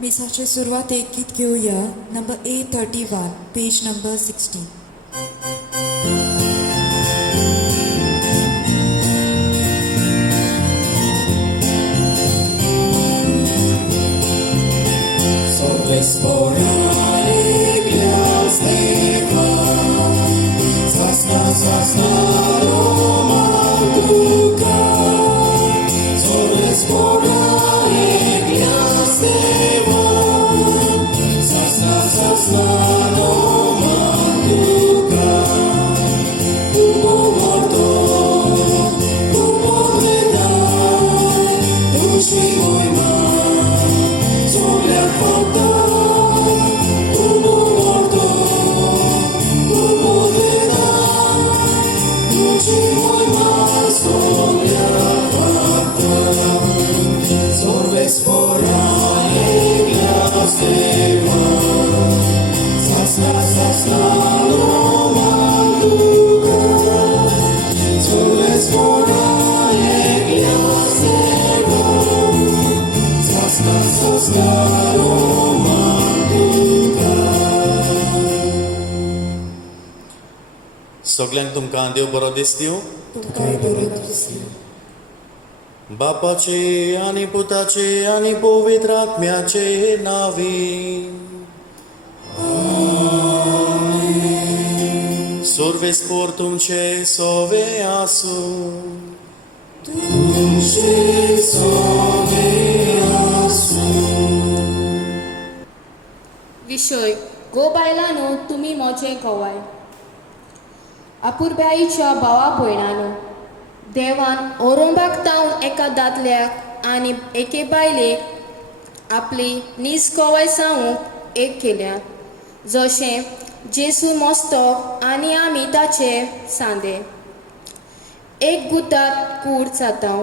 मिसाचे सुरवात एक गीत घेऊया. Number A31, page number 16. सगळ्यांक तुमकां देव बरो दीस दिवं. तुमकांय बरो दीस दिवं. बापाचे आनी पुताचे आनी पवित्र आत्म्याचे नावे. सर्वेस्पोर तुमचे सोवे आसूं. विशय गो बायलांनो तुमी मोचे कोवाय. आपुरबाईच्या भावा भयणांनो, देवान औरंगाबाद तावन एका दादल्याक आनी एके बायलेक आपली नीज कोवाय सावूंक एक केल्या. जशें जेसू मस्तक आनी आमी ताचे सांदे. एक गुद्दात कूड जाताव,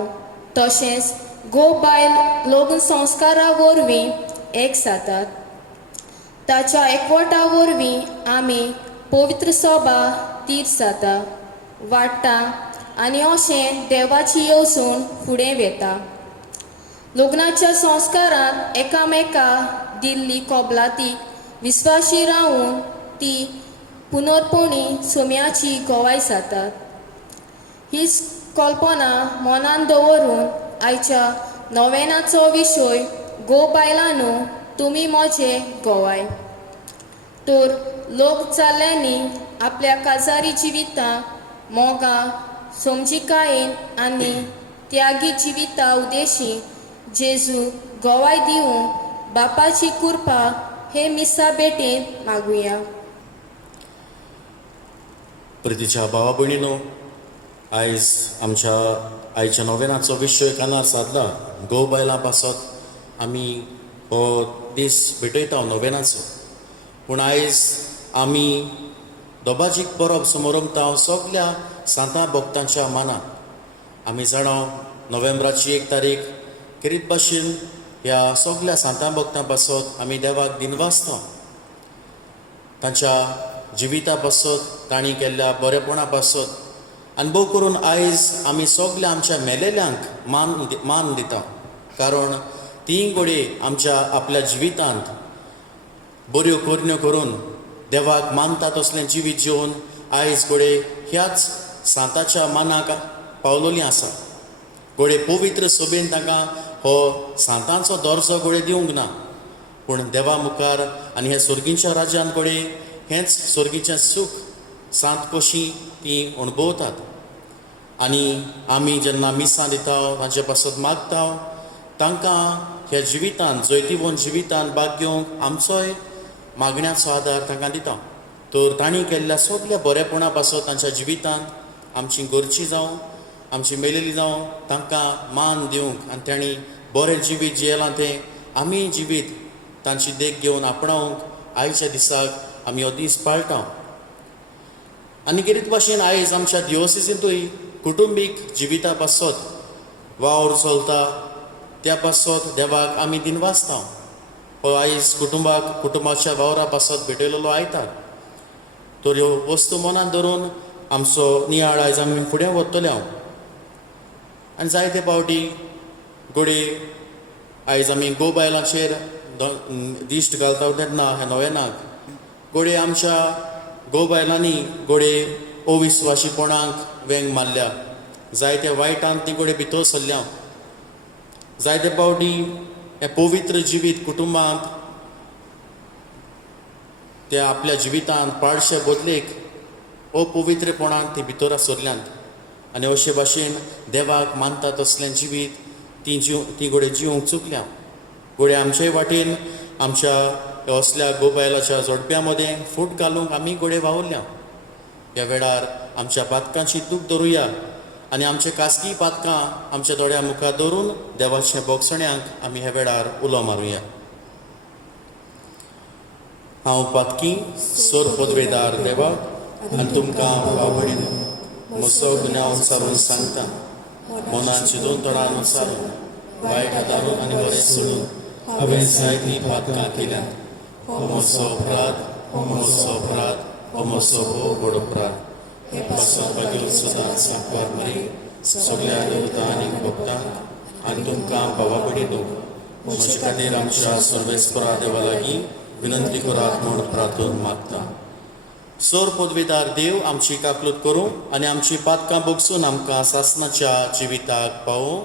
तशेंच गो बायल लग्न संस्कारा वरवीं एक जातात. ताच्या एकवटा वरवीं आमी पवित्र सभा तीर जाता, वाडटा आनी अशें देवाची येवजण फुडें वेता. लग्नाच्या संस्कारांत एकामेका दिल्ली कबलातीक विस्वाशी रावून ती पुनर्पणी सोम्याची गोवाय जातात. ही कल्पना मनान दवरून आयच्या नोवेनाचो विशय गो बायलांनो तुमी मोजे गोवाय. तर लोक जाल्ल्यांनी आपल्या काजारी जिवितां मोगां समजिकायेन आनी त्यागी जिविता उद्देशी जेजू गोवाय दिवंक बापाची कृपा हे मिसा भेटेन मागुया. प्रितीच्या भावा भयणीनो, आयज आमच्या आयच्या नोवेनाचो विशय कानार सादला. गो बायलां पासत आमी हो दीस भेटयता नोवेनाचो. पूण आयज आमी दोबाजीक परब समोरंगता सगल्या सांता भक्तांच्या मानान. आमी जाणो नोव्हेंबराची 1 तारीख किरीत भाशेन ह्या सगल्या सांता भक्तां पासत आमी देवाक दिनवासता. तांच्या जिविता पासत तांणी केल्ल्या बरेपणा पासत आनी भोव करून आयज आमी सगल्या आमच्या मेलेल्यांक मान दिता. कारण तीं घोडे आमच्या आपल्या जिवितांत बऱ्यो करण्यो करून देवाक मानता तसलें जिवीत जिवन आयज घोडे ह्याच सांताच्या मानाक पावलोलीं आसा. घोडे पवित्र सभेन तांकां हो सांतांचो दर्जो घोडे दिवंक ना, पूण देवा मुखार आनी हे सर्गीच्या राज्यांत घोडे हेंच सर्गीचें सूख सांत कशीं तीं अणभवतात. आनी आमी जेन्ना मिसां दिता तांचे पासत मागता तांकां ह्या जिवितांत जैतिवंत जिवितांत भाग घेवंक आमचोय मागण्याचो आदार तांकां दिता. तर तांणी केल्ल्या सगल्या बरेपणा पासत तांच्या जिवितांत आमची घरचीं जावं आमची मेलेलीं जावं तांकां मान दिवंक आनी तांणी बरें जिवीत जियेलां तें आमी जिवीत तांची देख घेवन आपणावंक आयच्या दिसाक आमी हो दीस पाळटा. आनी कितें भाशेन आयज आमच्या दिवोसिसींतूय कुटुंबीक जिविता पासत वावर चलता त्या पासत देवाक आमी दिनवासता. हो आयज कुटुंबाच्या वावरा पासत भेटयलेलो आयतार. तर ह्यो वस्तू मनान धरून आमचो नियाळ आयज आमी फुडें व्हरतले हांव. आनी जायते पावटी घोडे आयज आमी गो बायलांचेर दिश्ट घालता तेन्ना ह्या नोवेनाक घोडे आमच्या गोबायलांनी घोडे अविस्वाशीपणाक वेंग मारल्या, जायत्या वायटान ती घोडे भितर सरल्या. जायते फावटी हे पवित्र जिवीत कुटुंबांत ते आपल्या जिवितांत पाडशे बदलेक अपवित्रपणान ती भितर सरल्यांत. आनी अशे भाशेन देवाक मानता तसलें जिवीत ती घोडे जिवंक चुकल्या. घोडे आमचे वाटेन आमच्या असल्या गोबायलाच्या जोडप्या मदें फूट घालूंक आमी घोडे वावरल्या. ह्या वेळार आमच्या पातकांची दूख धरुया आनी आमचे खासगी पातकां आमच्या दोळ्या मुखार दवरून देवाचे बोगसण्यांक आमी ह्या वेळार उलो मारुया. हांव पातकी सोर पदवेदार देवाक आनी तुमकां भाव भयणीनो म्हजो गुन्यांव सारून सांगता. मनान चिंतून तोंडान विचारून वायट दारून आनी बरें सोडून हांवें जायतीं पातकां केल्यात. हो म्हजो अपराध, हो म्हजो अपराध, हो म्हजो व्हड अपराध. हे पासून मागीर सदांच सांगपाक बरी सगळ्या देवतां आनी भक्तांक आनी तुमकां भावा भयणीनो म्हजे खातीर आमच्या सर्वेस्परा देवा लागीं विनंती करात म्हूण प्रार्थना मागता. सोर पदवीदार देव आमची काकलूत करूं आनी आमची पातकां भोगसून आमकां सासणाच्या जिविताक पावों.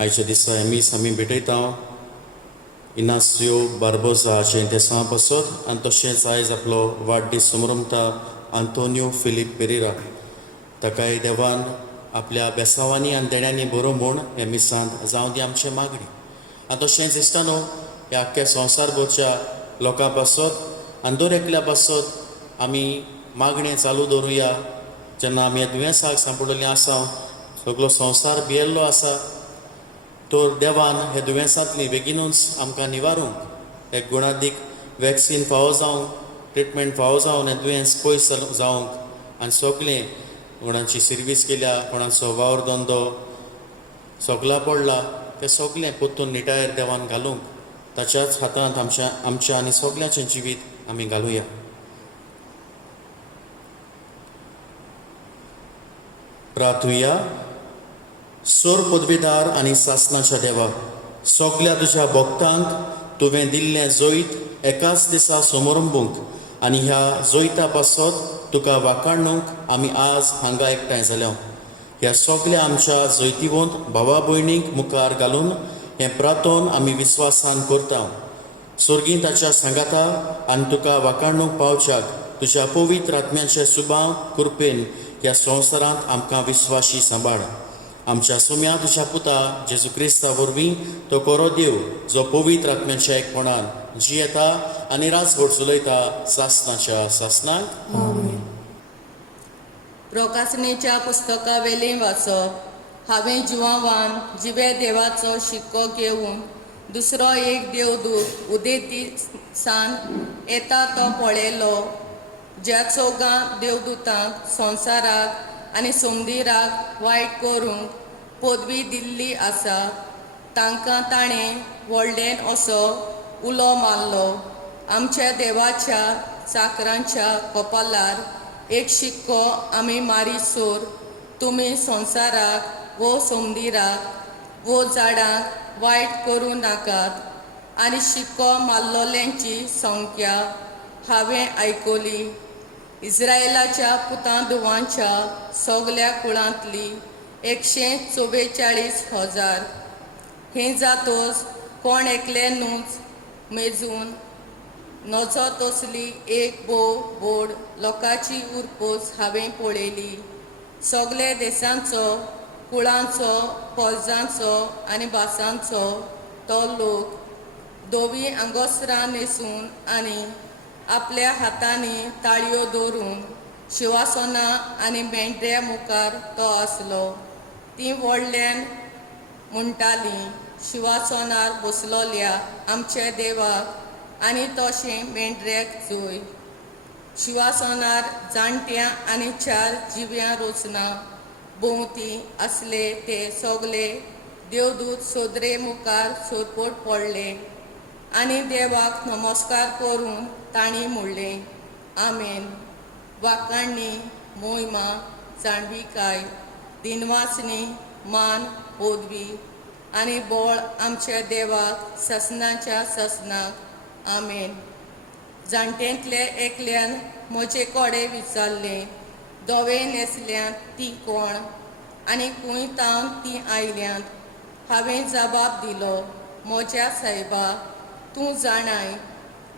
आयच्या दिसा मीस आमी भेटयता इनासियो बार्बोसा हाचें ते पासत आनी तशेंच आयज आपलो वाडदीस समरमता आंतोनियो फिलीप पेरेरा ताकाय देवान आपल्या बेसांवांनी आनी देण्यांनी बरो म्हूण हे मिसांत जावं दी आमचे मागणी आनी तशेंच इश्टानो हे आख्ख्या संवसारभरच्या लोकां पासत आनी दर एकल्या पासत आमी मागणें चालू दवरुया जेन्ना आमी ह्या दुयेंसाक सांपडलेलीं आसा सगळो संवसार भियेल्लो आसा तर देवान हे दुयेंसांतलीं बेगीनूच आमकां निवारूंक एक गुणादीक वॅक्सीन फावो जावंक ट्रिटमेंट फावो जावन हें दुयेंस पयस जावंक आनी सगळें कोणाची सर्वीस केल्या कोणाचो वावर धंदो सगळा पडला तें सगळें पोत्तून निटायेर देवान घालूंक ताच्याच हातांत आमच्या आनी सगळ्यांचें जिवीत आमी घालुया. प्रार्थुया. सोर पदवीदार आनी सासणाच्या देवा सगळ्या तुज्या भक्तांक तुवें दिल्लें जैत एकाच दिसा समोरंबूंक आनी ह्या जैता पासत तुका वाखाणूंक आमी आज हांगा एकठांय जाल्या. ह्या सगळ्या आमच्या जैतिवंत भावा भयणींक मुखार घालून हें प्रार्थोन आमी विस्वासान करता. सर्गी ताच्या सांगाता आनी तुका वाखाणूंक पावच्याक तुज्या पवित्र आत्म्याचे सुबाव कृपेन ह्या संवसारांत आमकां विस्वाशी सांबाळ. आमच्या सुम्या तुज्या पुता जेजू क्रिस्ता वरवीं तो कोरो देव जो पवित्र आत्म्याच्या एकपणान जियेता आनी राजभर चलयता सासणाच्या सासणाक. प्रकाशनेच्या पुस्तका वेलें वाचप. हांवें जिवावान जिवे देवाचो शिक्को घेवन दुसरो एक देवदूत उदेती सान येता तो पळयलो. ज्या चौगां देवदूतांक संवसाराक आनी समदिराक वायट करूंक पदवी दिल्ली आसा तांकां ताणें व्हडलेन असो उलो मारलो. आमच्या देवाच्या चाकरांच्या कपालार एक शिक्को आमी मारीसोर तुमी संवसाराक वो समदिराक वो झाडांक वायट करूं नाकात आनी शिक्को मारलोल्यांची संख्या हांवें आयकली. इस्रायेलाच्या पुतांदुवांच्या सगल्या कुळांतली 144,000. हें जातोच कोण एकले न्हूच मेजून नजो तसली एक बोड लोकांची उरपोस हांवें पळयली. सगले देशांचो कुळांचो फौजांचो आनी भासांचो तो लोक धवी आंगोसरां न्हेसून आनी आपल्या हातांनी ताळयो दवरून शिवासनां आनी मेंढऱ्या मुखार तो आसलो. तीं व्हडल्यान म्हणटालीं शिवासनार बसलोल्या आमच्या देवाक आनी तोशें मेंढऱ्याक जोय. शिवासनार जाणट्यां आनी 4 जिव्यां रचना भोंवती आसले ते सगळे देवदूत सोदरे मुखार सोरपोट पडले आनी देवाक नमस्कार करून तांणी म्हणलें आमेन. वाखाणणी मोहिमा जाणविकाय दिनवासनी मान पदवी आनी बळ आमच्या देवाक ससनाच्या ससनाक आमेन. जाणटेंतले एकल्यान म्हजे कोडे विचारलें दोवे नेसल्यांत ती कोण आनी खूंय तावन ती आयल्यांत. हांवें जबाब दिलो म्हज्या सायबा तूं जाणाय.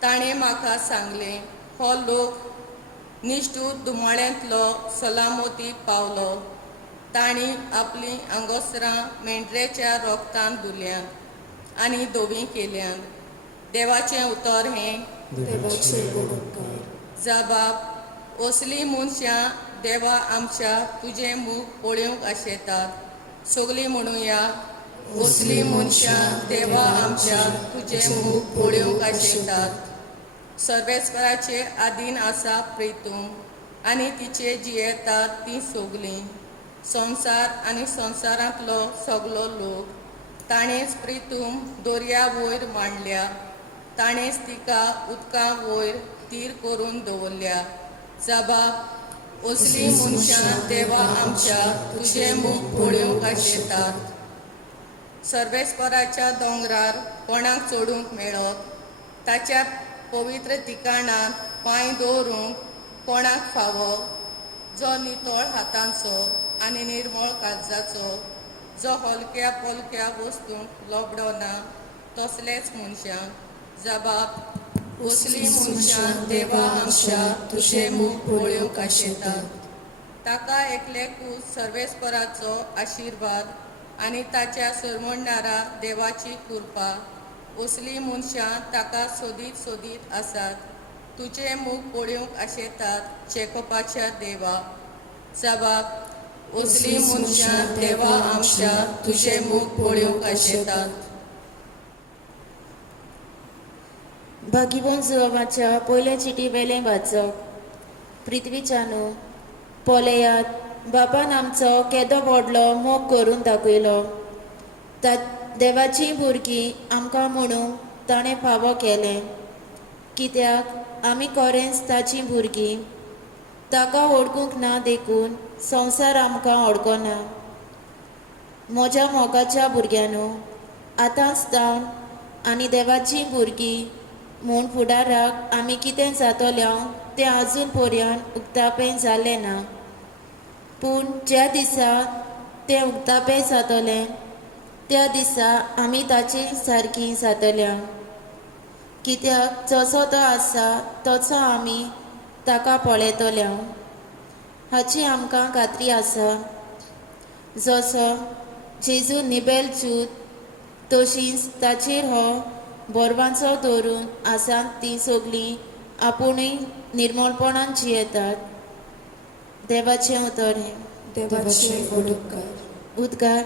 ताणें म्हाका सांगलें हो लोक निश्ठूर दुमाळ्यांतलो सलामती पावलो. तांणी आपलीं आंगोसरां मेंढऱ्याच्या रोगतान धुल्यांत आनी धोवी केल्यांत. देवाचें उतर हें जबाब असलीं मनशां देवा आमच्या तुजें मूख पळोवंक आशेतात. सगलीं म्हणुया असलीं मनशां देवा आमच्या तुजें मूख पळोवंक आशेतात. सर्वेस्पराचे आधीन आसा प्रितूम आनी तिचे जियेतात तीं सगलीं. संवसार आनी संवसारांतलो सगलो लोक ताणेंच प्रितूम दर्या वयर मांडल्या. ताणेंच तिका उदकां वयर तीर करून दवरल्या. जबाब असलीं मनशां देवा आमच्या तुजें मूख पळोवंक आशेतात. सर्वेस्पराच्या दोंगरार कोणाक चडूंक मेळत ताच्या पवित्र ठिकाणांत पांय दवरूंक कोणाक फावो जो नितळ हातांचो आनी निर्मळ काळजाचो जो हलक्या पलक्या वस्तूंक लोबडो ना तसलेच मनशांक जबाब असली मनशां देवा आमच्या तुझे मुख पळोवंक आशेतात. ताका एकलेकूच सर्वेस्पराचो आशिर्वाद आनी ताच्या सरमणणारा देवाची कृपा असली मनशां ताका सोदीत सोदीत आसात. तुझे मुख पळोवंक आशेतात चेकोपाच्या देवा जबाब असली मनशां देवा आमच्या तुझे मुख पळोवंक आशेतात. भागिबोन जुवाच्या पयल्या चिटी वेलें वाचप. पृथ्वीच्यानू पोलेयात बापान आमचो केदो व्हडलो मोग करून दाखयलो. देवाची भुरगीं आमकां म्हणूंक ताणें फावो केलें. कित्याक आमी खरेंच ताची भुरगीं. ताका ओळखूंक ना देखून संवसार आमकां ओळखना. म्हज्या मोगाच्या भुरग्यांनो, आतांच जावन आनी देवाची भुरगीं म्हूण फुडाराक आमी कितें जातोल्या तें आजून पर्यंत उक्तापें जालें ना. पूण ज्या दिसा तें उक्तापें जातलें त्या दिसा आमी ताची सारकीं जातल्या. कित्याक जसो तो आसा तसो आमी ताका पळयतल्या हाची आमकां खात्री आसा. जसो जेजू निबेल जूत तशींच ताचेर हो बोरवांचो धरून आसात तीं सगळीं आपुणूय निर्मळपणान जियेतात. देवाचें उतोरें. देवाचे उडोपकार. उद्गार.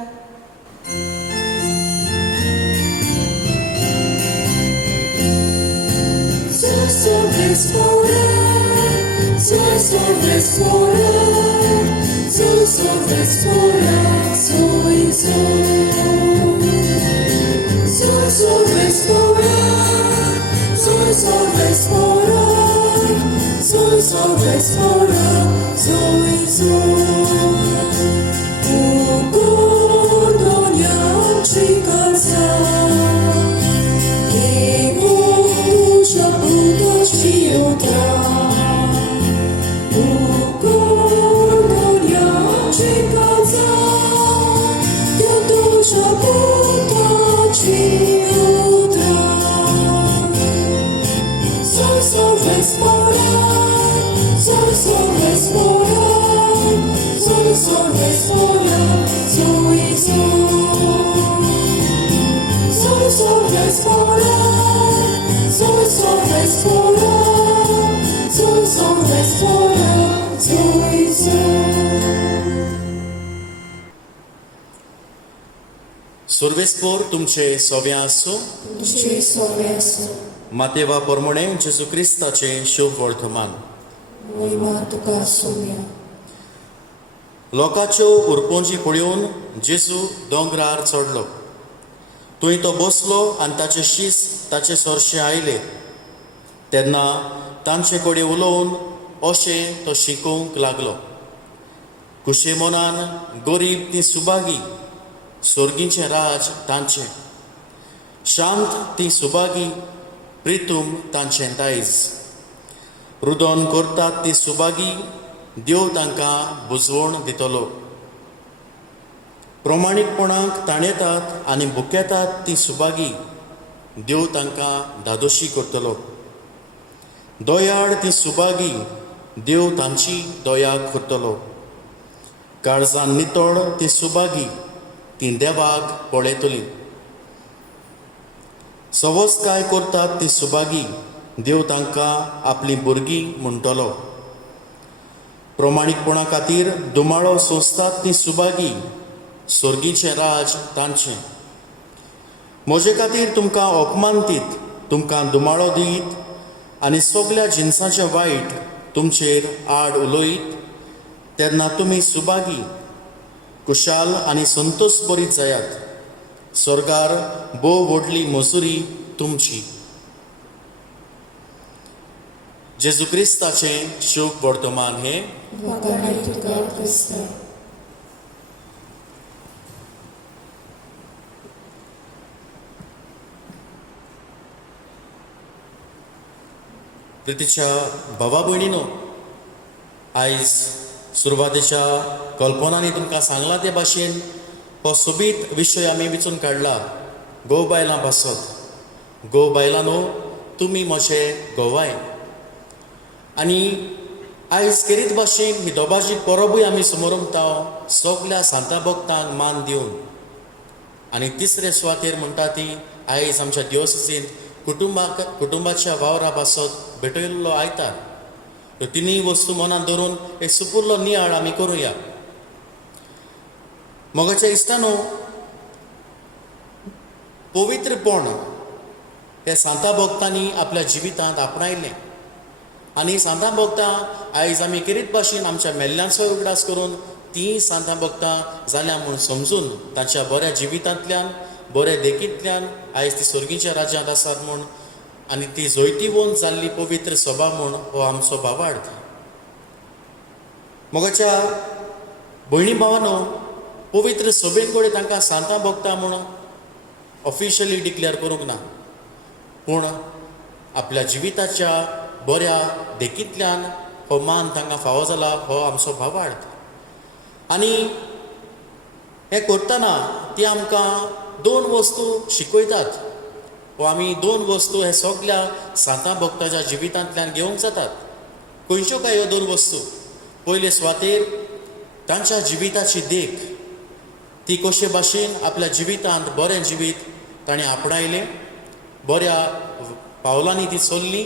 सर्वेस्पोर तुमचे सोवे आसूं. तुझे सोवे आसूं. मातेवा प्रमाणे जेजू क्रिस्ताचे शुभ वर्तमान. महिमा तुका आसूं. लोकाच्यो उरपोंजी पळोवन जेजू दोंगरार चडलो. थंय तो बसलो आनी ताचे शीस ताचे सोरशे आयले. तेन्ना तांचे कडेन उलोवन अशें तो शिकोवंक लागलो. कुशे मनान गरीब ती सुबागी, सोर्गीचें राज तांचें. शांत ती सुबागी, प्रितूम तांचें दायज. रुदोन करतात ती सुबागी, देव तांकां बुजवण दितलो. प्रमाणीकपणाक ताणयतात आनी भुकेतात ती सुबागी, देव तांकां धादोशी करतलो. दोयाळ ती सुबागी, देव तांची दोया करतलो. काळजान नितळ ती सुबागी, ती देवाक पळयतली. सवस्काय करतात ती सुबागी, देव तांकां आपली भुरगीं म्हणटलो. प्रमाणीकपणा खातीर दुमाळो सोंसतात ती सुबागी, सोर्गीचें राज तांचें. म्हजे खातीर तुमकां अपमान दीत, तुमकां दुमाळो दीत आनी सगल्या जिन्साचें वायट तुमचेर आड उलयत, तेन्ना तुमी सुबागी, कुशाल आनी संतोश बरीत जायात. स्वर्गार भोव व्हडली मजुरी तुमची. जेजू क्रिस्ताचें शुभ वर्तमान हे. वगाडी तुका क्रिस्ता. प्रितीच्या भावा भयणीनो, आयज सुरवातेच्या कल्पनांनी तुमकां सांगला ते भाशेन हो सोबीत विशय आमी वेंचून काडला. गोव बायलां पासत. गो बायलांनो, तुमी म्हजे गोवाय. आनी आयज केरीत भाशेन ही दोबाजी परबूय आमी समोरमता सगल्या सांता भक्तांक मान दिवन. आनी तिसरे सुवातेर म्हणटा ती आयज आमच्या दिवोसिसीन कुटुंबाच्या वावरा पासत भेटयल्लो आयतार. ह्यो तिनूय वस्तू मनात धरून एक सुपुर्लो नियाळ आमी करुया. मोगाच्या इश्टानो, पवित्रपण हे सांता भक्तांनी आपल्या जिवितांत आपणायलें. आनी सांता भक्तां आयज आमी केरीत भाशेन आमच्या मेल्ल्यांचो उगडास करून ती सांता भक्तां जाल्या म्हूण समजून तांच्या बऱ्या जिवितांतल्यान बऱ्या देखींतल्यान आयज ती स्वर्गीच्या राज्यांत आसात म्हूण आनी ती जैतिवंत जाल्ली पवित्र सभा म्हूण हो आमचो भावार्थ. मोगाच्या भयणी भावांनो, पवित्र सभेन कडेन तांकां सांता भक्तां म्हूण ऑफिशियली डिक्लेअर करूंक ना, पूण आपल्या जिविताच्या बऱ्या देखींतल्यान हो मान तांकां फावो जाला. हो आमचो भावार्थ. आनी हें करतना ती आमकां 2 वस्तू शिकयतात. वा आमी 2 वस्तू हे सगल्या सांता भक्ताच्या जिवितांतल्यान घेवंक जातात. खंयच्यो काय ह्यो 2 वस्तू? पयले सुवातेर तांच्या जिविताची देख. ती कशे भाशेन आपल्या जिवितांत बरें जिवीत ताणें आपणायलें, बऱ्या पावलांनी ती चल्ली,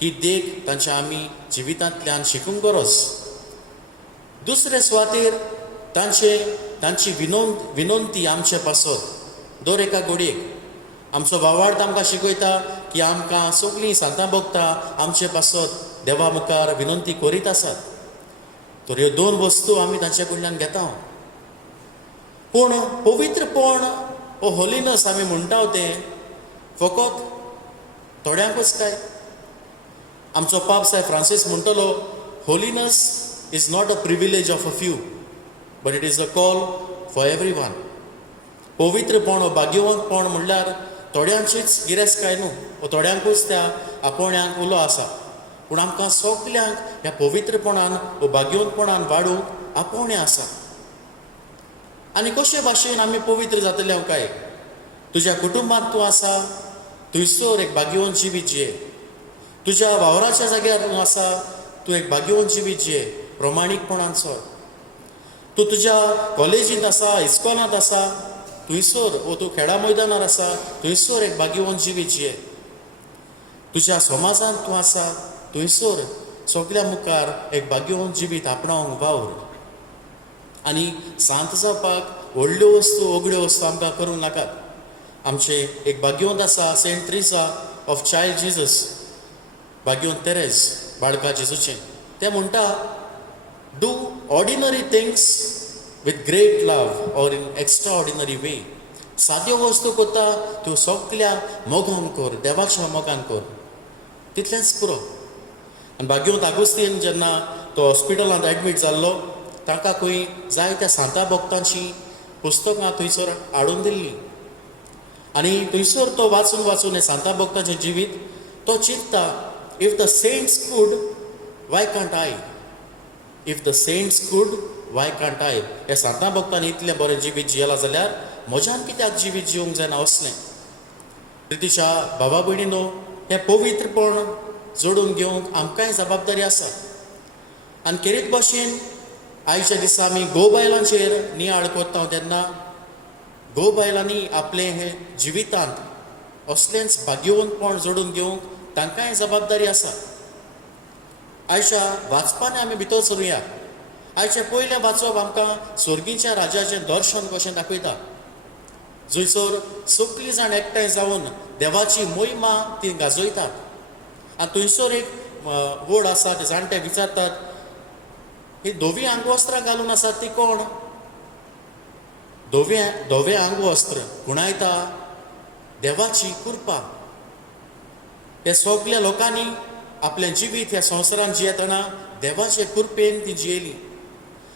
ही देख तांच्या आमी जिवितांतल्यान शिकूंक गरज. दुसरे सुवातेर तांची विनंती आमचे पासत दर एका घडयेक. आमचो भावार्थ आमकां शिकयता की आमकां सगळीं सांता भक्तां आमचे पासत देवा मुखार विनंती करीत आसात. तर ह्यो 2 वस्तू आमी तांचे कडल्यान घेता. पूण पवित्रपण हो होलिनस आमी म्हणटा तें फकत थोड्यांकूच काय? आमचो पाप साहेब फ्रांसीस म्हणटलो, holiness is not a privilege of a few, but it is a call for every one. पवित्रपण हो भाग्यवंतपण म्हणल्यार थोड्यांचीच गिरेस्त न्हू, वा थोड्यांकूच त्या आपोवण्यांक उलो आसा. पूण आमकां सगल्यांक ह्या पवित्रपणान वा भाग्यवंतपणान वाडूंक आपोवणें आसा. आनी कशे भाशेन आमी पवित्र जातले काय? तुज्या कुटुंबांत तूं आसा, थंयसर एक भाग्यवंत जिवीत जिये. तुज्या वावराच्या जाग्यार तूं आसा, तूं एक भाग्यवंत जिवीत जिये प्रमाणीकपणान चल. तूं तुज्या कॉलेजींत आसा, इस्कॉलांत आसा, थंयसर वो तूं खेळा मैदानार आसा, थंयसर एक भाग्यवंत जिवीत जिये. तुज्या समाजांत तूं आसा, थंयसर सगल्या मुखार एक भाग्यवंत जिवीत आपणावंक वावर. आनी सांत जावपाक व्हडल्यो वस्तू वगड्यो वस्तू आमकां करूंक नाकात. आमचे एक भाग्यवंत आसा, Saint Teresa of child Jesus, भाग्यवंत तेरेज, बाळका जेजूचें. ते म्हणटा, do ordinary things with great love or in extraordinary way. साद्यो वस्तू करता त्यो सगल्या मोगान कर, देवाच्या मोगान कर, तितलेंच पुरो. आनी भाग्यवंत आगुस्तीन जेन्ना तो हॉस्पिटलांत एडमीट जाल्लो, ताका खंय जायत्या सांता भक्तांची पुस्तकां थंयसर हाडून दिल्लीं. आनी थंयसर तो वाचून हें सांता भक्तांचें जिवीत तो चिंतता, if the saints could, why can't I? If the saints could, why can't I? हे सांता भक्तांनी इतलें बरें जिवीत जियेलां जाल्यार म्हज्यान कित्याक जिवीत जिवंक जायना असलें? प्रितीच्या भावा भयणीनो, हें पवित्रपण जोडून घेवंक आमकांय जबाबदारी आसा. आनी केरीत भाशेन आयच्या दिसा आमी गोबायलांचेर नियाळ करता तेन्ना गोबायलांनी आपले हे जिवितांत असलेंच भाग्यवंतपण जोडून घेवंक तांकांय जबाबदारी आसा. आयच्या वाचपांनी आमी भितर सरुया. आयचें पयलें वाचप आमकां स्वर्गीच्या राज्याचें दर्शन कशें दाखयता, जंयसर सगळीं जाण एकठांय जावन देवाची महिमा ती गाजयतात. आनी थंयसर एक वड आसा, ते जाणटे विचारतात, ही धवी आंगवस्त्रां घालून आसात ती कोण? धवे आंगवस्त्र गुणायता देवाची कृपा. हे सगळ्या लोकांनी आपलें जिवीत ह्या संवसारांत जियेतना देवाचे कृपेन ती जियेली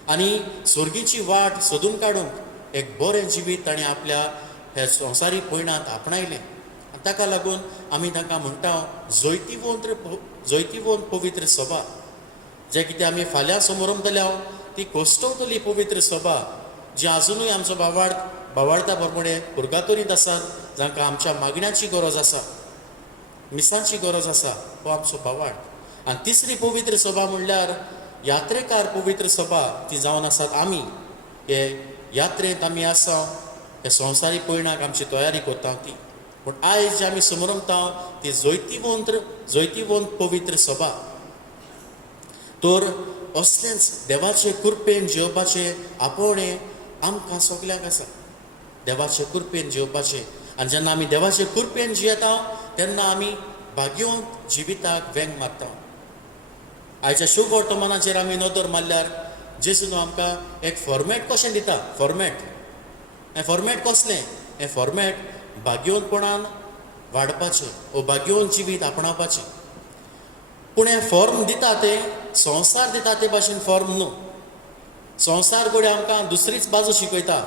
आनी स्वर्गीची वाट सोदून काडूंक एक बरें जिवीत ताणें आपल्या ह्या संवसारी पयणांत आपणायलें. ताका लागून आमी तांकां म्हणटा जैतिवंत पवित्र सभा. जे कितें आमी फाल्यां समोरमतल्या ती कोश्टवतली पवित्र सभा, जी आजुनूय आमचो भावार्थ बावाळता प्रमाणे पुर्गातोरींत आसात जांकां आमच्या मागण्याची गरज आसा, मिसांची गरज आसा, हो आमचो बावाळ. आनी तिसरी पवित्र सभा म्हणल्यार यात्रेकार पवित्र सभा, ती जावन आसात आमी. हे यात्रेंत आमी आसा, हे संवसारीक पयणाक आमची तयारी करता ती. पूण आयज जी आमी समरमता ती जैतिवंत पवित्र सभा. तर असलेंच देवाचे कृपेन जेवपाचे आपोवणे आमकां सगल्यांक आसा. देवाचे कृपेन जेवपाचे. आनी जेन्ना आमी देवाचे कृपेन जियेता तेन्ना आमी भाग्यवंत जिविताक वेंग मारता. आयच्या शुभ वर्तमानाचेर आमी नदर मारल्यार जेजून आमकां एक फॉर्मेट कशें दिता. हें फॉर्मेट कसलें? हें फॉर्मेट भाग्यवंतपणान वाडपाचें वो भाग्यवंत जिवीत आपणावपाचें. पूण हें फॉर्म दिता तें संवसार दिता ते भाशेन फॉर्म न्हू. संवसार गोडे आमकां दुसरीच बाजू शिकयता.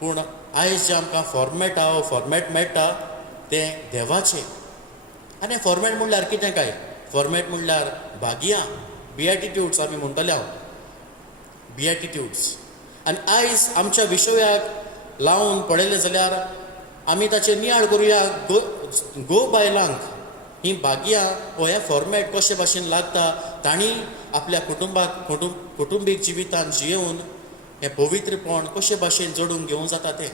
पूण आयज जें आमकां फॉर्मेट मेळटा तें देवाचें. आनी हें फॉर्मेट म्हणल्यार कितें काय? फॉर्मेट म्हणल्यार भाग्यां, बिएटिट्यूड्स आमी म्हणटले हांव, बिएटिट्यूड्स. आनी आयज आमच्या विशयाक लावन पळयलें जाल्यार आमी ताचेर नियाळ करुया. गो बायलांक ही भाग्यां हो हे फॉर्मेट कशे भाशेन लागता तांणी आपल्या कुटुंबीक जिवितांत जियेवन हें पवित्रपण कशे भाशेन जोडून घेवंक जाता तें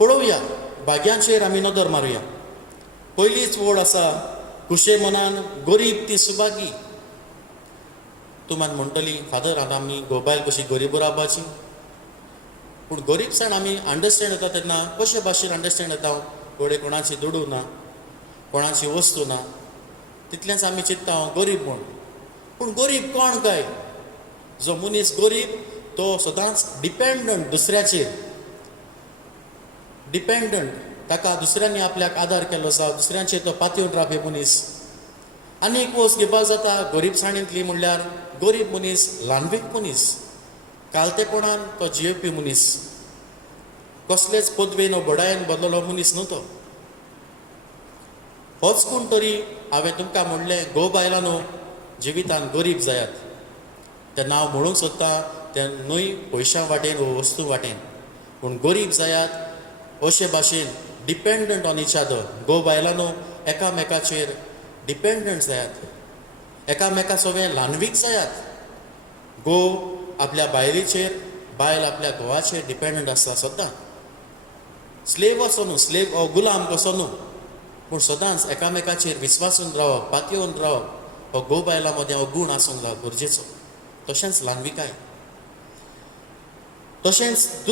पळोवया. भाग्यांचेर आमी नदर मारुया. पयलीच वड आसा, कुशे मनान गरीब ती सुभागी. तुमान म्हणटली फादर आतां आमी गोबायल कशी गरीब रावपाची. पूण गरीबसाण आमी अंडरस्टँड जाता तेन्ना कशे भाशेन अंडरस्टँड जाता? कोडे कोणाची दुडू ना, कोणाची वस्तू ना, तितलेंच आमी चिंत्ता गरीब म्हूण. पूण गरीब कोण काय? जो मनीस गरीब तो सदांच डिपेंडंट दुसऱ्याचेर. डिपेंडंट, ताका दुसऱ्यांनी आपल्याक आदार केल्लो आसा, दुसऱ्यांचेर तो पातयेवन रावपी मनीस. आनी एक वस्त घेवपाक जाता गरीबसाणींतली म्हणल्यार गरीब मनीस, ल्हानवीक मनीस, कालतेपणान तो जियेवपी मनीस. कसलेच पदवेन वा बडायेन बदललो मनीस न्हू तो. होच कोण तरी हांवें तुमकां म्हणलें गो बायलांनो जिवितांत गरीब जायात. तें नांव म्हणूंक सोदता तें न्हय पयशां वाटेन वो वस्तू वाटेन, पूण गरीब जायात अशे भाशेन डिपेंडंट ऑन इच अदर. गो बायलांनो एकामेकाचेर डिपेंडंट जायात, एकामेका सगळें ल्हानवीक जायात. गो आपल्या बायलेचेर, बायल आपल्या घोवाचेर डिपेंडंट आसता सद्दां. स्लेव असो न्हू, स्लेव हो गुलाम कसो न्हू, पूण सदांच एकामेकाचेर विस्वासून रावप, पातयेवन रावप हो गो बायलां मदें हो गूण आसूंक जाय गरजेचो. तशेंच ल्हानविकाय. तशेंच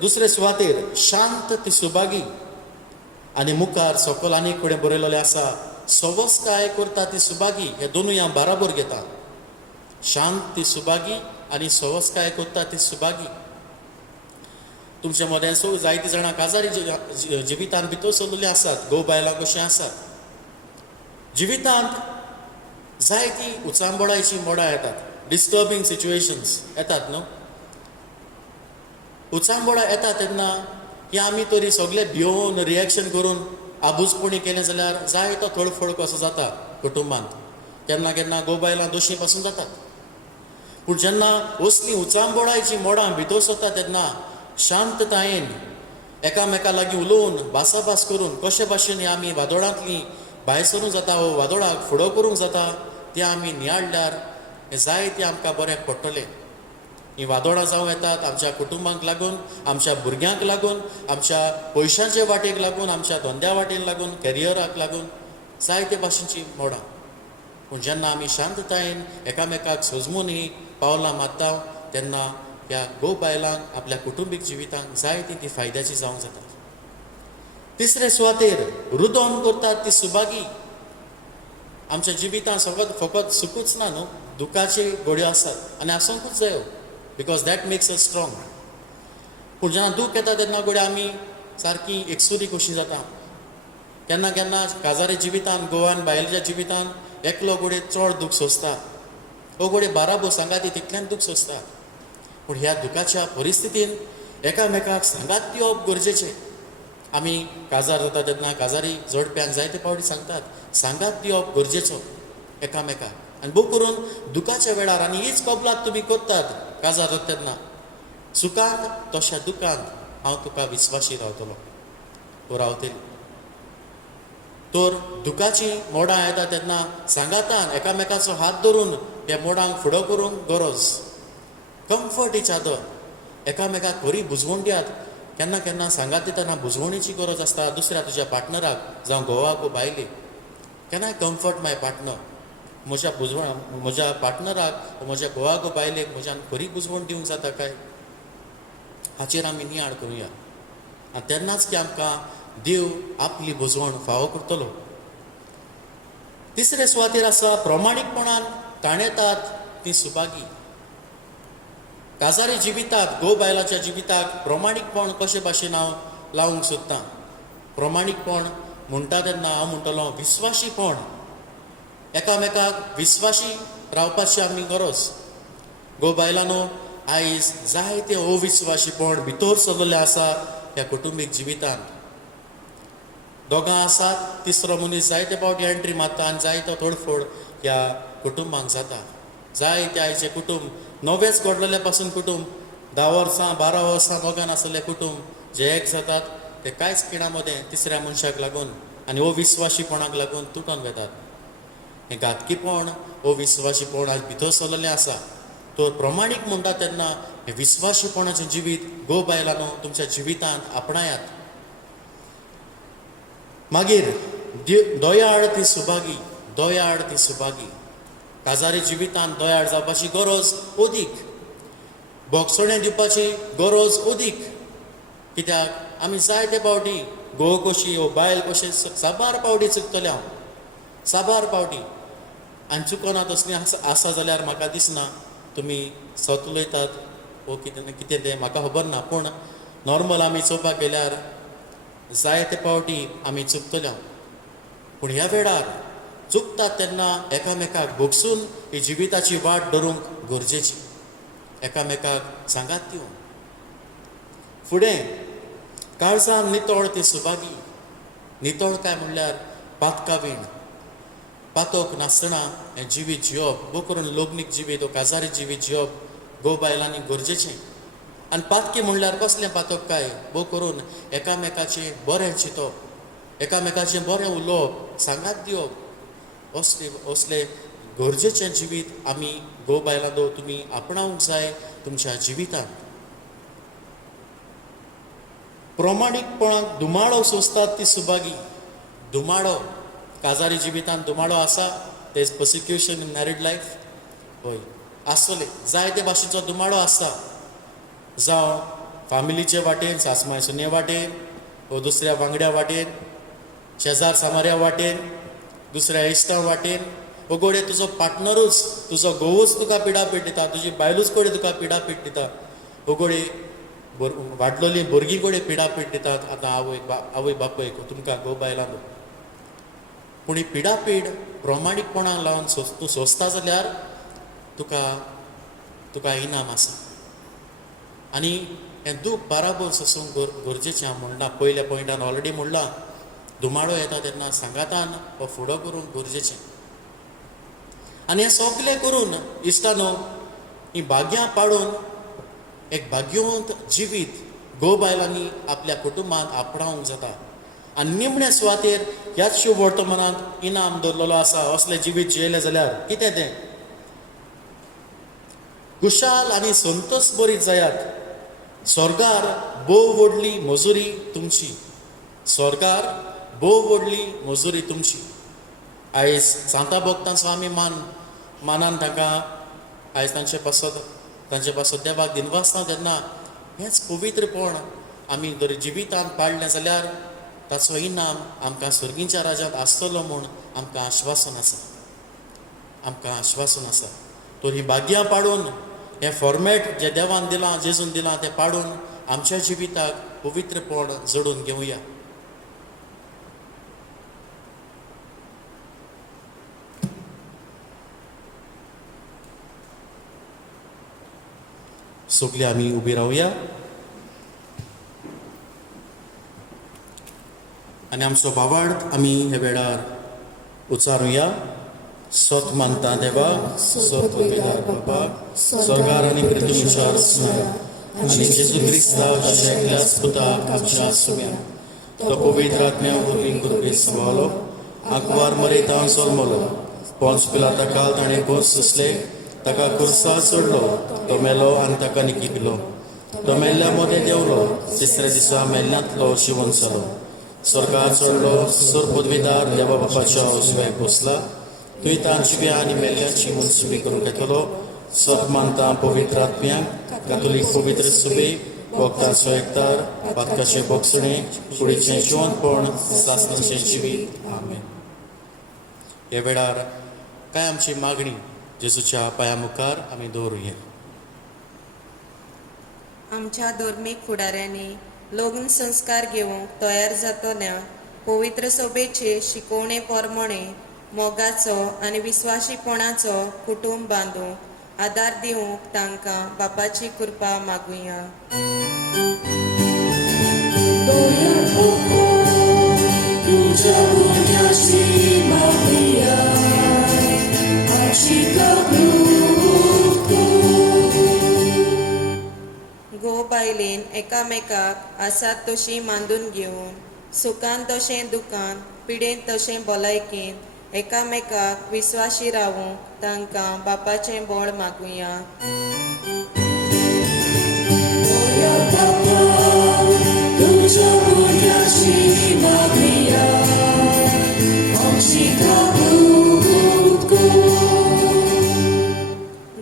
दुसरे सुवातेर शांत ती सुभागी. आनी मुखार सकयल आनी कडेन बरयलेलें आसा सवस्काय करता ती सुभागी. हे दोनूय हांव बाराबर घेता. शांत ती सुभागी आनी सवस्काय करता ती सुभागी. तुमचे मदें जायतीं जाणां काजारी जिवितांत भितर सरलेलीं आसात. गो बायलां कशीं आसात. जिवितांत जायतीं उचांबळायचीं मोडां येतात. डिस्टर्बींग सिच्युएशन्स येतात न्हू. उचांबळां येता तेन्ना ही आमी तरी सगळे भिवून रिएक्शन करून आबूजपणी केलें जाल्यार जाय तो तडफड कसो जाता कुटुंबांत. केन्ना केन्ना गो बायलां दोशी पासून जातात. पूण जेन्ना असलीं उचांबळायचीं मोडां भितर सरता तेन्ना शांततायेन एकामेका लागीं उलोवन भासाभास करून कशे भाशेन आमी वादोळांतलीं भायर सरूंक जाता वो वादोळाक फुडो करूंक जाता तें आमी नियाळल्यार हें जायतें आमकां बरें पडटलें. हीं वादोळां जावं येतात आमच्या कुटुंबांक लागून, आमच्या भुरग्यांक लागून, आमच्या पयशांचे वाटेक लागून, आमच्या धंद्या वाटेक लागून, कॅरियराक लागून, जायते भाशेचीं मोडां. पूण जेन्ना आमी शांततायेन एकामेकाक सजमून हीं पावलां मारता तेन्ना ह्या गो बायलांक आपल्या कुटुंबीक जिवितांत जायतीं ती फायद्याची जावंक जाता. तिसरे सुवातेर रुदोन करतात ती सुभागी. आमच्या जिवितांत फकत सुखूच ना न्हू, दुखाचे घडयो आसात आनी आसूंकूच जायो. Because that makes us strong. पूण जेन्ना दूख येता तेन्ना घडये आमी सारकी एकसुरी कशी जाता. केन्ना केन्ना काजारी जिवितांत, गोवान बायलेच्या जिवितांत एकलो घडये चड दूख सोंसता, हो घडये बाराबो सांगाती तितल्यान दूख सोंसता. पूण ह्या दुखाच्या परिस्थितीन एकामेकाक सांगात दिवप गरजेचें. आमी काजार जाता तेन्ना काजारी जोडप्यांक जायते फावटी सांगतात सांगात दिवप गरजेचो एकामेकाक. आनी भोव करून दुखाच्या वेळार आनी हीच कबलात तुमी करतात काजार जाता तेन्ना सुखांत तशा दुखांत हांव तुका विस्वाशी रावतलो वो रावतली. तर दुखाची मोडां येता तेन्ना सांगातान एकामेकाचो हात धरून ह्या मोडांक फुडो करूंक गरज. Comfort each other. एकामेकाक बरी बुजवण दियात. केन्ना केन्ना सांगात दितना बुजवणेची गरज आसता दुसऱ्या तुज्या पार्टनराक जावं घोवाक वो बायलेक. Can eye comfort my partner? म्हज्या पार्टनराक म्हज्या घोवाक वो बायलेक म्हज्यान खरी बुजवण दिवंक जाता काय? हाचेर आमी नियाळ करुया. आनी तेन्नाच की आमकां देव आपली बुजवण फावो करतलो. तिसरे सुवातेर आसा प्रमाणीकपणान ताणेतात ती सुभागी. काजारी जिविताक घोव बायलाच्या जिविताक प्रमाणीकपण कशे भाशेन हांव लावंक सोदतां. प्रमाणीकपण म्हणटा तेन्ना हांव म्हणटलों विस्वाशीपण. एकामेकाक विस्वाशी रावपाची आमी गरज. घोव बायलांनो, आयज जायते अविस्वाशीपण भितर सरलेले आसा ह्या कुटुंबीक जिवितांत. दोगां आसात, तिसरो मनीस जायते फावटी एंट्री मारता आनी जायतो तोडफोड ह्या कुटुंबांक जाता. जायते आयचे कुटुंब नवेच घडलेले पासून कुटुंब 10 वर्सां 12 वर्सां दोगां आसलेले कुटुंब जे एक जातात ते कांयच खिणा मदें तिसऱ्या मनशाक लागून आनी अविस्वाशीपणाक लागून तुटून वेतात. हें घातकीपण अविस्वाशीपण आज भितर सरलेलें आसा. तर प्रमाणीक म्हणटा तेन्ना हें विस्वाशीपणाचें जिवीत घोव बायलांनो तुमच्या जिवितांत आपणायात. मागीर दोयाळ ती सुभागी. दोयाळ ती सुभागी. काजारी जिवितांत दोयाळ जावपाची गरज अदीक. बोगसणें दिवपाची गरज अदीक. कित्याक आमी जायते फावटी घोव कशी वो बायल कशें साबार फावटी चुकतले हांव. साबार फावटी. आनी चुकोना तसलीं आसा जाल्यार म्हाका दिसना तुमी सतलयतात वो कितें तें म्हाका खबर ना. पूण नॉर्मल आमी चोवपाक गेल्यार जायते फावटी आमी चुकतले हांव. पूण ह्या वेळार चुकतात तेन्ना एकामेकाक भोगसून ही जिविताची वाट धरूंक गरजेची. एकामेकाक सांगात दिवं. फुडें काळजान नितळ ती सुभागी. नितळ काय म्हणल्यार पातकावीण. पातोक नासतना हें जिवीत जियोप, भोव करून लग्नीक जिवीत वो काजारी जिवीत जियोप घोव बायलांनी गरजेचें. आनी पातकी म्हणल्यार कसलें पातोक काय? भोव करून एकामेकाचें बरें चिंतप, एकामेकाचें बरें उलोवप, सांगात दिवप. असले गरजेचें जिवीत आमी घोव बायलांनो तुमी आपणावंक जाय तुमच्या जिवितांत. प्रमाणीकपणाक दुमाळो सोंसतात ती सुभागी. दुमाळो काजारी जिवितांत दुमाळो आसा. There is persecution in married life. हय आसतलें. जायते भाशेचो दुमाळो आसा. जावं फामिलीचे वाटेन, सासमाय सुने वाटेन, वो दुसऱ्या वांगड्या वाटेन, शेजार सामाऱ्या वाटेन, दुसऱ्या इश्टां वाटेन. वो घोडये तुजो पार्टनरूच, तुजो घोवूच तुका पिडापीट दिता, तुजी बायलूच घोडये तुका पिडापीट दिता. वो घोडये वाडलेलीं भुरगीं घोडये पिडापीट दितात. आतां आवय बापूय तुमकां घोव बायलांनो. पूण ही पिडापीड प्रमाणीकपणान लावन तूं सोंसता जाल्यार तुका इनाम आसा. आनी हें दूख बाराबर सोंसूंक गरजेचें हांव म्हणना. पयल्या पॉयंटान ऑलरेडी म्हणलां दुमाळो येता तेन्ना सांगातान हो फुडो करूंक गरजेचें. आनी हें सगलें करून इश्टानो ही भाग्यां पाडून एक भाग्यवंत जिवीत घोव बायलांनी आपल्या कुटुंबांत आपणावंक जाता. आनी निमणे सुवातेर ह्याच शुभ वर्तमानांत इनाम दवरलेलो आसा. असलें जिवीत जियेलें जाल्यार कितें तें? खुशाल आनी संतोश बरीत जायात. स्वर्गार भोव व्हडली मजुरी तुमची. स्वर्गार भोव व्हडली मजुरी तुमची. आयज सांता भक्तांचो आमी मानान तांकां आयज तांचे पासत देवाक दिनवासता तेन्ना हेंच पवित्रपण आमी जर जिवितांत पाळलें जाल्यार ताचो इनाम आमकां सर्गीच्या राज्यांत आसतलो म्हूण आमकां आश्वासन आसा. आमकां आश्वासन आसा. तर ही भाग्यां पाडून हें फॉर्मेट जें देवान दिलां, जेजून दिलां तें पाडून आमच्या जिविताक पवित्रपण जोडून घेवया. सगळीं आमी उबी रावया आनी आमचो भावार्थ आमी हे वेळार उच्चारुया. सत मानता देवा, सत उबेदार बाबा, स्वर्गार आनी पृथ्वीचेर आसनारा आनी जेजू क्रिस्तांवाच्या एकल्याच पुताक आमच्या सुम्या तो पवित्र आत्म्या वरवीं गुरबीत संभावलो आंकवार मरयता जल्मलो पोंच पिलाता काल ताणें गोंस सुसले ताका कुर्सार चडलो तो मेलो आनी ताका निकिलो तो मेल्ल्या मदें देंवलो तिसऱ्या दिसा मेल्ल्यांतलो जिवन जालो स्वर्गार चडलो सुर पदवीदार देवा बापाच्या उजव्याक बसला तुवें तांची आनी मेल्ल्यांची मुनसुबी करून घेतलो सत मानता पवित्र आत्म्यांक कातोलीक पवित्र सुबे वखदांचो एकतार पातकाचे बोगसणे कुडीचें जिवनपण सासणाचें जिवीत आमेन. हे वेळार काय आमची मागणी जेजूच्या पांया मुखार आमी दवरुया. आमच्या धर्मीक फुडाऱ्यांनी लग्न संस्कार घेवंक तयार जातल्या पवित्र सभेचे शिकोवणे प्रमाणे मोगाचो आनी विस्वाशीपणाचो कुटुंब बांदूंक आदार दिवंक तांकां बापाची कृपा मागुया. गो बायलेन एकामेकाक आसात तशी मांडून घेवन सुखान तशें दुखान पिडेन तशें भलायकेन एकामेकाक विस्वाशी रावूंक तांकां बापाचें बळ मागुया.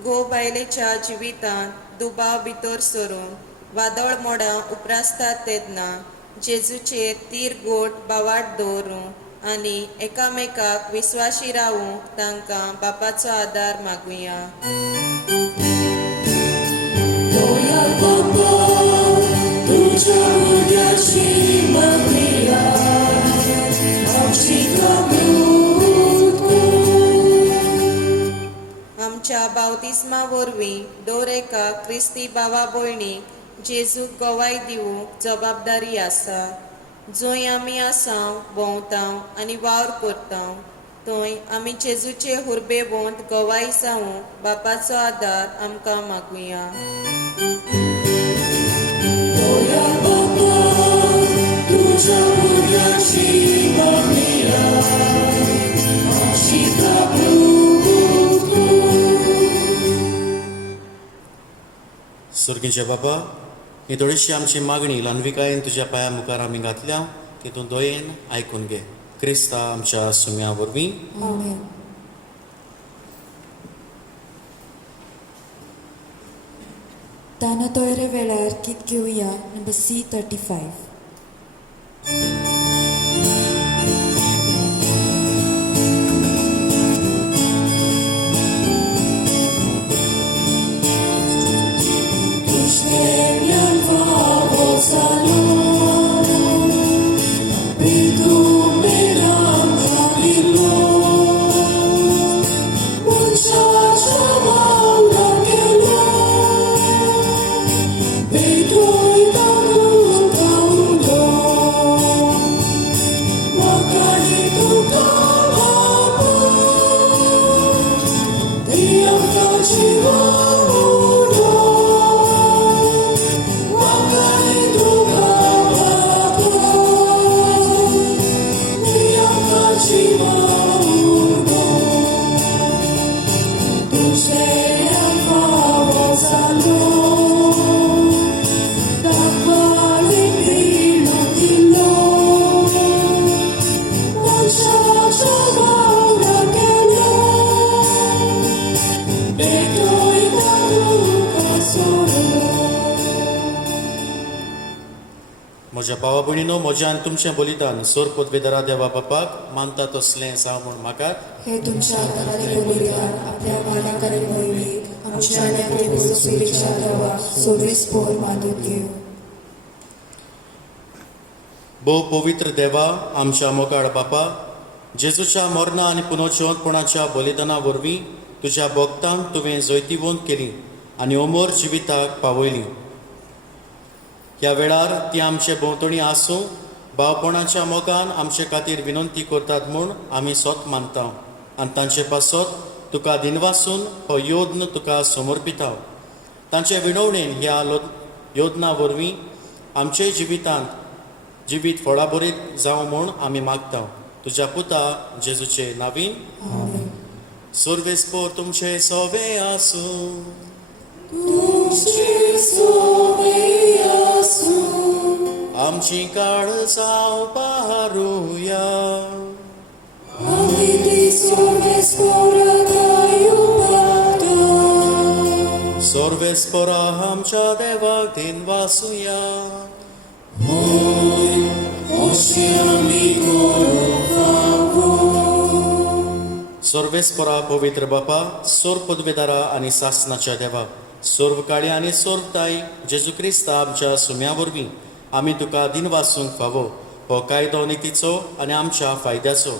गो बायलेच्या जिवितांत दुबाव भितर सरून वादळ मोडां उप्रासतात तेन्ना जेजूचेर तीर गोट बावाट दवरूं आनी एकामेकाक विस्वाशी रावूंक तांकां बापाचो आदार मागुया. आमच्या बावतिस्मा वरवीं दर एका क्रिस्ती भावा भयणीक जेजूक गवाय दिवंक जबाबदारी आसा. जंय आमी आसां भोंवतां आनी वावर करतां थंय आमी जेजूचे हुर्बेवंत गवाय जावंक बापाचो आदार आमकां मागुया. सुर्गीचे बाबा ही थोडीशी आमची मागणी ल्हानविकायेन तुज्या पांया मुखार आमी घातल्या ती तूं दयेन आयकून घे. क्रिस्ता आमच्या सुम्या वरवीं आमेन. ताना तोयरे वेळार गीत घेवया नंबर C35. म्हज्या भावा भयणीनो म्हजें आनी तुमचें बलिदान सोर पदवेदारा देवा बापाक मानता तसलें जावं म्हूण म्हाका हे तुमच्या हाताखाली बलिदान आपल्या मानाकडे वळवी आमच्या आनी आपले सुरेक्षा देवा सगळीच पोर मानून घेऊ. भोव पवित्र देवा आमच्या मोगाळ बापा जेजूच्या मरणा आनी पुनर्जिवंतपणाच्या बलिदाना वरवीं तुज्या भक्तांक तुवें जैतिवंत केली आनी अमर जिविताक पावयली. ह्या वेळार ती आमचे भोंवतणी आसूं भावपणाच्या मोगान आमचे खातीर विनंती करतात म्हूण आमी सोत मानता आनी तांचे पासत तुका दिनवासून हो योद्न तुका समर्पिता. तांचे विणवणेन ह्या योजना वरवीं आमचे जिवीत फळां बरीत जावं म्हूण आमी मागता तुज्या पुता जेजूचे नांवीन. सर्वेस्पोर तुमचे सोवे आसूं. आमची काळजां पारुया. सर्वेस्पोरा आमच्या देवाक दिन वासुया. सर्वेस्परा पवित्र बापा सोर पदवेदारा आनी सासनाच्या देवा सोर्व काळी आनी सोर्व ताई जेजू क्रिस्ता आमच्या सुम्या वरवीं आमी तुका दिन वासूंक फावो हो कायदो नितीचो आनी आमच्या फायद्याचो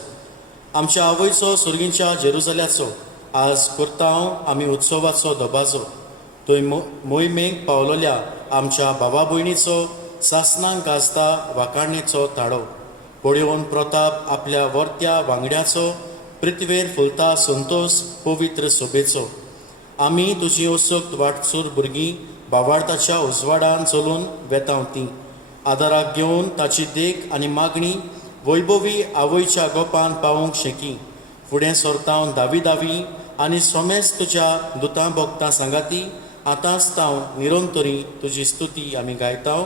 आमच्या आवयचो सुर्गींच्या जेरुजल्याचो आज करतांव आमी उत्सवाचो दबाजो थंय मोहिमेक पावलोल्या आमच्या भावा भयणीचो सासनांक गाजता वाकाणणेचो ताळो पळयोवन प्रताप आपल्या वर्त्या वांगड्याचो पृथ्वेर फुलता संतोष पवित्र सोबेचो आमी तुजी ओसोक्त वाटसूर भुरगीं भावार्थाच्या उजवाडान चलून वेतांव ती आदाराक घेवन ताची देख आनी मागणी वैभवी आवयच्या गोपान पावोवंक शेकी फुडें सरताव दावी आनी सोमेज तुज्या दुतां भोगतां सांगाती आतांच तांव निरंतरी तुजी स्तुती आमी गायताव.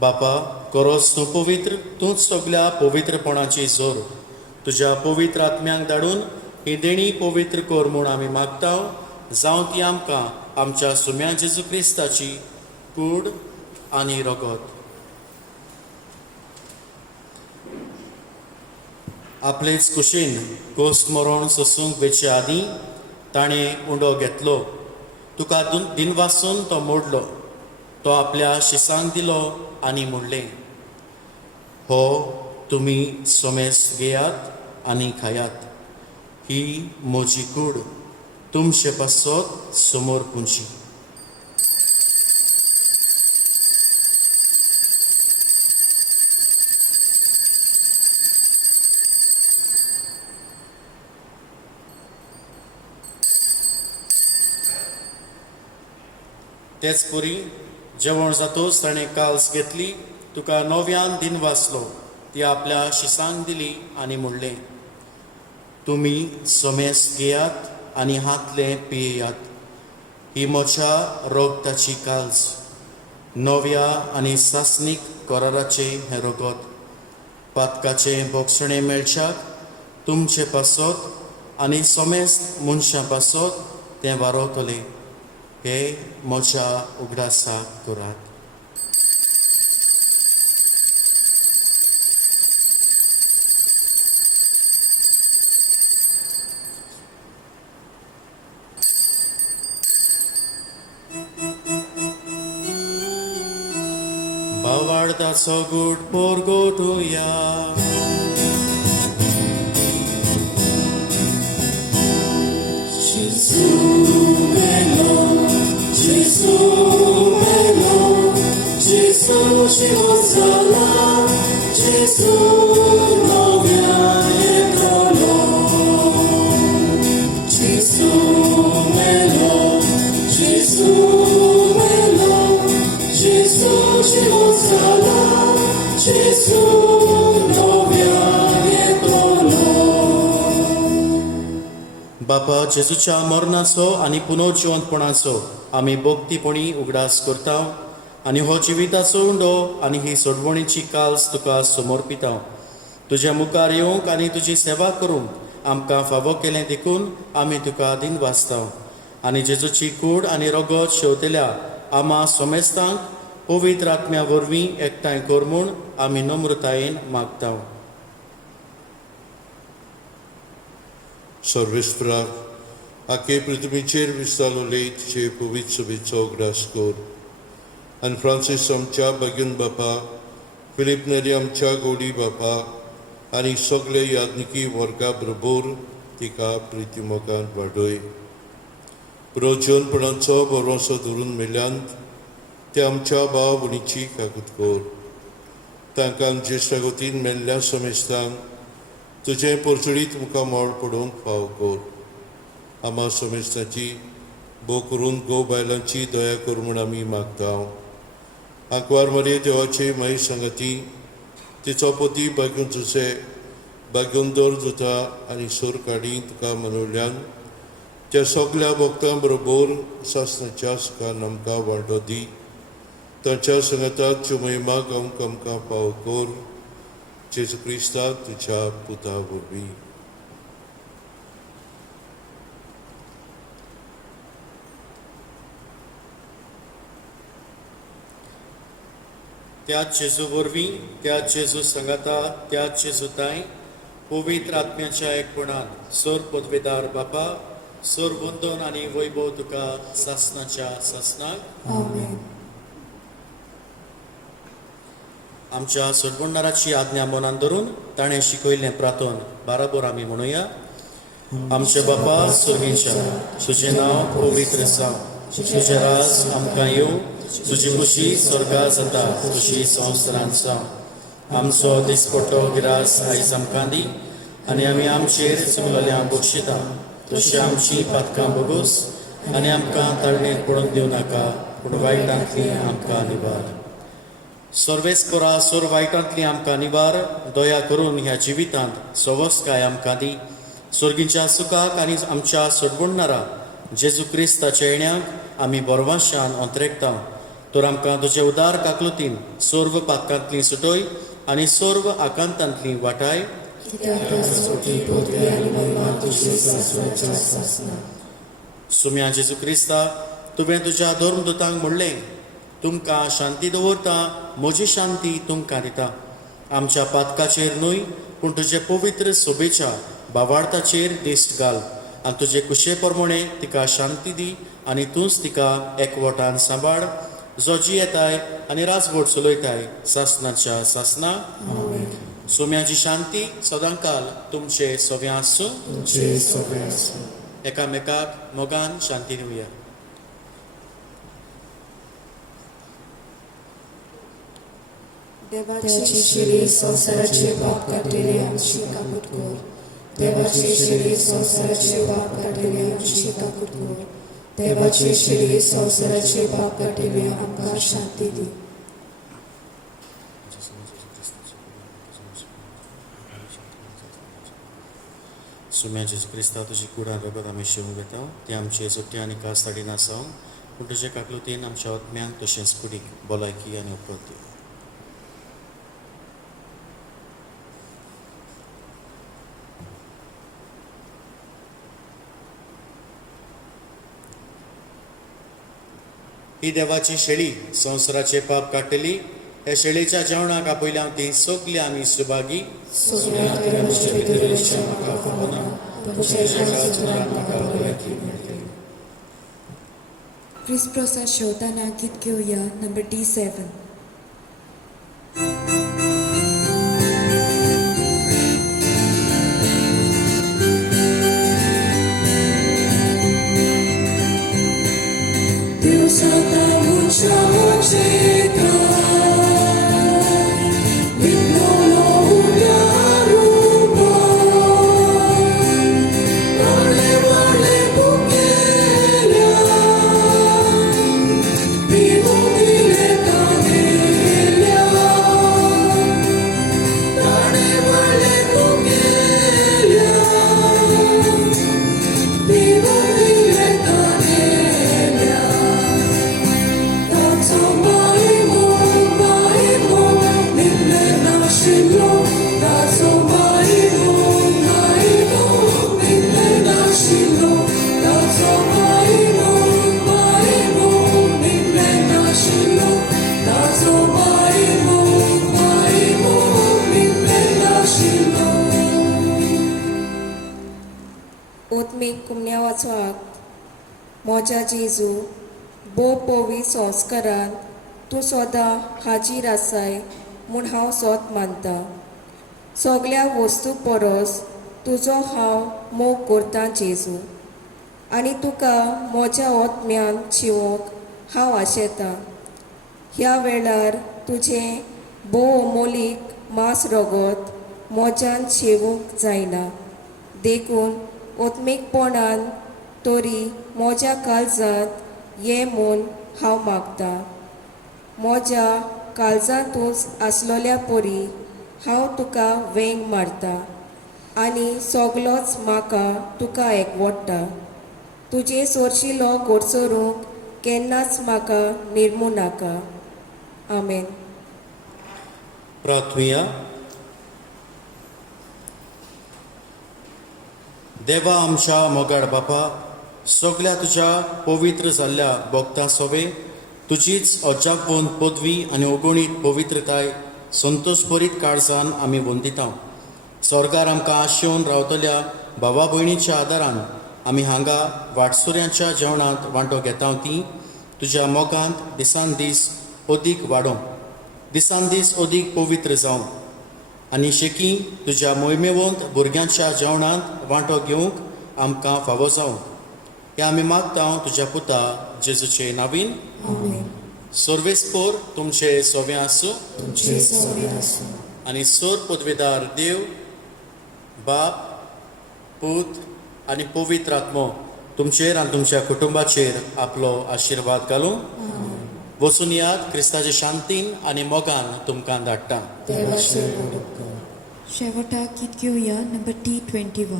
बापा करोस तूं पवित्र तूंच सगळ्या पवित्रपणाची जोर तुज्या पवित्र आत्म्यांक धाडून ही देणी पवित्र कर म्हूण आमी मागताव जावं ती आमकां आमच्या सुम्या जेजू क्रिस्ताची कूड आनी रगत. आपलेच कुशीन कोस्त मरण सोसूंक वेचे आदीं ताणें उंडो घेतलो तुका दिन वासून तो मोडलो तो आपल्या शिसांक दिलो आनी म्हणलें हो तुमी सोमेस घेयात आनी खायात ही म्हजी कूड तुमचे पासत समोर पुंची. तेच पुरी जेवण जातोच ताणें काल्स घेतली तुका नव्यान दिन वाचलो ती आपल्या शिसांक दिली आनी म्हणलें तुमी सोमेस घेयात आनी हातले पियेयात ही म्हज्या रोगताची काल्स नव्या आनी सासनीक कराराचे हें रगत पातकाचें भोगसणें मेळच्याक तुमचे पासत आनी सोमेस मनशां पासत तें वारोतलें हे म्हज्या उगडासाक करात. भावार्थाचो गूट पोरगोटुया. बापा जेजूच्या मरणाचो आनी पुनर्जिवंतपणाचो आमी भोक्तीपणी उगडास करता आनी हो जिविताचो उंडो आनी ही सोडवणीची काल्स तुका समर्पिता तुज्या मुखार येवंक आनी तुजी सेवा करूंक आमकां फावो केलें देखून आमी तुका दिन वाचताव आनी जेजूची कूड आनी रगत शेवतल्या आमा सोमेस्तांक पवित्र आत्म्या वरवीं एकठांय कर म्हूण आमी नम्रतायेन मागताव. सर्वेस्पराक आखे पृथ्वीचेर विस्तालो लेचे पवित्र सभेचो ग्रास कर आनी फ्रांसीस आमच्या बागेन बापा, फिलीप नेरी आमच्या गोडी बापा आनी सगळे याज्ञिकी वर्गा बरोबर तिका प्रितीमोगांत वाडय. प्रयोजनपणाचो भरवंसो धरून मेल्यांत ते आमच्या भाव भयणीची काकूट कर. तांकां ज्येश्ठागतीन मेल्ल्या समेस्तांक तुजें परचडीत मुखार मोड पडोवंक फाव कर. आमा समेस्ताची भोव करून गो बायलांची दया कर म्हूण आमी मागताव. आंकवार मारये देवाचे माई सांगाती तिचो पती बागून तुजे बागोंदर जुता आनी सोर काडी तुका मनवल्यान त्या सगळ्या भक्तां बरोबर सासणाच्या सुखान आमकां वांटो दी. तांच्या संगताच्यो महिमा गावंक आमकां फाव कर. जेजू क्रिस्ता तुज्या पुता वरवीं. त्याच जेजू वरवीं, त्याच जेजू संगता, त्याच जेजूताय पवित्र आत्म्याच्या एकपणान सोर पदवेदार बापा, सोर वंदन आनी वैभव तुका सासणाच्या सासणाक. आमेन. आमच्या सडबुंडाराची आज्ञा मनान धरून ताणें शिकयल्लें प्रार्थन बाराबर आमी म्हणुया. आमचे बापा सुर्गेच्या, तुजें नांव पवित्र जावं, तुजें राज आमकां येवं, तुजी खुशी स्वर्गा जाता तशी संवसारांत जावं. आमचो दिसपट्टो गिरास आयज आमकां दी आनी आमी आमचेर चुकलेल्यांक बक्षिता तशी आमची पातकां बगूस आनी आमकां ताळणेर पडूंक दिवं नाका पूण वायटांतली आमकां निवार. सर्वेस्परा सोर वायटांतली आमकां निवार. दया करून ह्या जिवितांत सवस्काय आमकां दी. सुर्गीच्या सुखाक आनी आमच्या सडबुडणारा जेजू क्रिस्ताच्या येण्याक आमी बरवाशान अंतरेकता. तर आमकां तुजे उदार काकलुतीन सर्व पातकांतली सुटय आनी सर्व आकांतांतली वाटाय. सुम्या जेजू क्रिस्ता, तुवें तुज्या धर्मदुतांक म्हणलें, तुमकां शांती दवरता, म्हजी शांती तुमकां दिता. आमच्या पातकाचेर न्हय पूण तुजे पवित्र सोबेच्या भावार्थाचेर दिश्ट घाल आनी तुजे कुशे प्रमाणे तिका शांती दी आनी तूंच तिका एकवटान सांबाळ. जो जी येताय आनी राजवट चलयताय सासणाच्या सासना. सोम्याची शांती सदांकाल तुमचे सगळ्यां आसूं. एकामेकाक मोगान शांती दिवया. देवाची शिरी संसाराचे पाप काढलेले आमची काकूट कर. देवाची शिरी संसाराचे पाप काढलेले आमची काकूट कर. देवाची शिरी संसाराचे पाप काढलेले आमकां शांती दी. सुम्या जेजू क्रिस्ता, तुजी कुडान रगत आमी शिवूंक येता. ती आमचे सुट्टी आनी कास्ताडी नासाव पूण तुजे काकलुतीन आमच्या आत्म्यांक तशेंच कुडीक भलायकी आनी उपरती. ही देवाची शेळी संवसाराचे पाप काडटली. हे शेळेच्या जेवणाक आपयल्या ती सगली आमी सुभागी. क्रिस्प्रोसा शेवताना गीत घेवया नंबर D7. Deus Somebody कुमण्या वाचवाक मोज्या जेजू बो पोवी संस्कारान तूं सदां हाजीर आसाय म्हूण हांव सोत मानता. सगळ्या वस्तू परस तुजो हांव मोग करतां जेजू, आनी तुका म्हज्या ओतम्यान शिवोवंक हांव आशेतां. ह्या वेळार तुजें भोव अमोलीक मांस रगत मोज्यान शेवूंक जायना, देखून ओतमीकपणान तरी म्हज्या काळजांत ये म्हूण हांव मागतां. म्हज्या काळजांतूच आसलोल्या परी हांव तुका वेंग मारतां आनी सगलोच म्हाका तुका एकवडटा. तुजे सोरशिलो घोडसरूंक केन्नाच म्हाका निर्मू नाका. आमेन. प्रार्थुया. देवा आमच्या मोगाड बापा, सगळ्या तुज्या पवित्र जाल्ल्या भक्तां सोवे तुजीच अजापून पदवी आनी अगणीत पवित्रताय संतोश भरीत काळजान आमी वंदिता. स्वर्गार आमकां आशेवन रावतल्या भावा भयणीच्या आदारान आमी हांगा वाटसुऱ्यांच्या जेवणांत वांटो घेता ती तुज्या मोगांत दिसान दीस अदीक वाडोवं, दिसान दीस अदीक पवित्र जावं आनी शेकी तुज्या मोहिमेवंत भुरग्यांच्या जेवणांत वांटो घेवंक आमकां फावो जावं. हें आमी मागता तुज्या पुता जेजूचे नांवीन. सर्वेस्पोर तुमचे सोवे आसूं आनी सोर पदवेदार देव बाप पूत आनी पवित्र आत्मो तुमचेर आनी तुमच्या कुटुंबाचेर आपलो आशिर्वाद घालूं. वचून यात क्रिस्ताचे शांतीन आनी मोगान तुमकां धाडटा. शेवटाक गीत घेवया नंबर T21.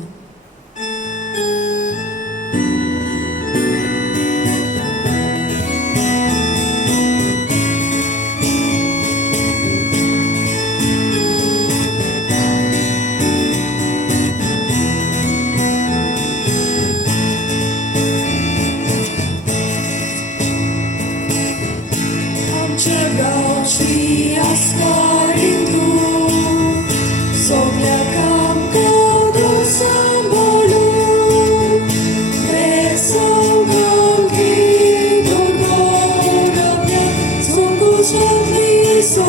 So